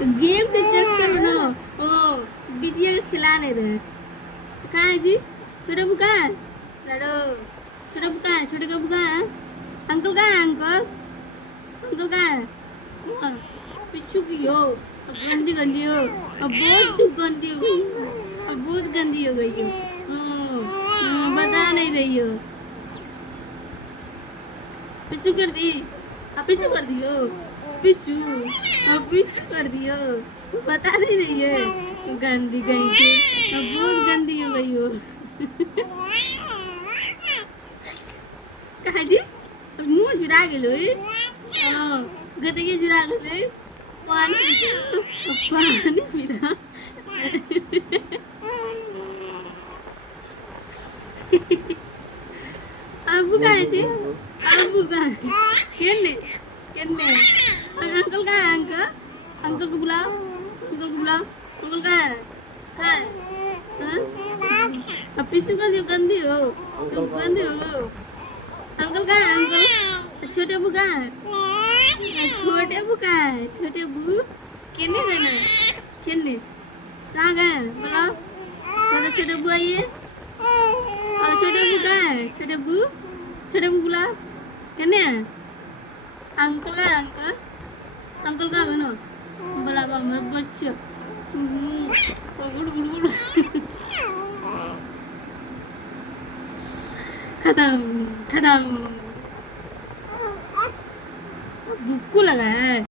Game के चक्कर में ना वो बिटिया के खिला नहीं रहे। कहाँ है जी? छोटे बुआ कहाँ है? लड़ो। छोटे बुआ कहाँ है? छोटे का बुआ कहाँ है? अंकल कहाँ है? अंकल अंकल कहाँ है? हाँ, पिच्चू की हो गंदी गंदी हो, अब बहुत गंदी हो गई हो, अब बहुत गंदी हो गई हो। बता नहीं रही हो। पिच्चू कर दी, अब पिच्चू कर दियो, पिच्चू अब पिच्चू कर दियो, बता नहीं रही है गंदी गई थी, अब बहुत गंदी हो गई हो। कहा जी मुँह जुरा गेलो गदे जुरा गेलो पानी पीरा अबू कहाँ है जी? अबू कहाँ है? किन्ने किन्ने अंकल कहाँ है? अंकल अंकल को बुलाओ, अंकल को बुलाओ। अंकल कहाँ है? कहाँ है? अब पिछू कर दियो, गंदी हो तो गंदी हो। अंकल कहाँ है? अंकल छोटे अबू कहाँ है? छोटे अबू कहाँ है? छोटे अबू किन्ने गए ना? किन्ने कहाँ गए? बुलाओ मतलब छोटे अबू आइए। और छोटे अबू कहाँ है? छोटे अबू, छोटे अबू बुलाओ। किन्ने है? अंकल है? अंकल अंकल कहाँ है ना? बुला मेरे बच्चे खत्म खत्म। बुक्कू लगा है।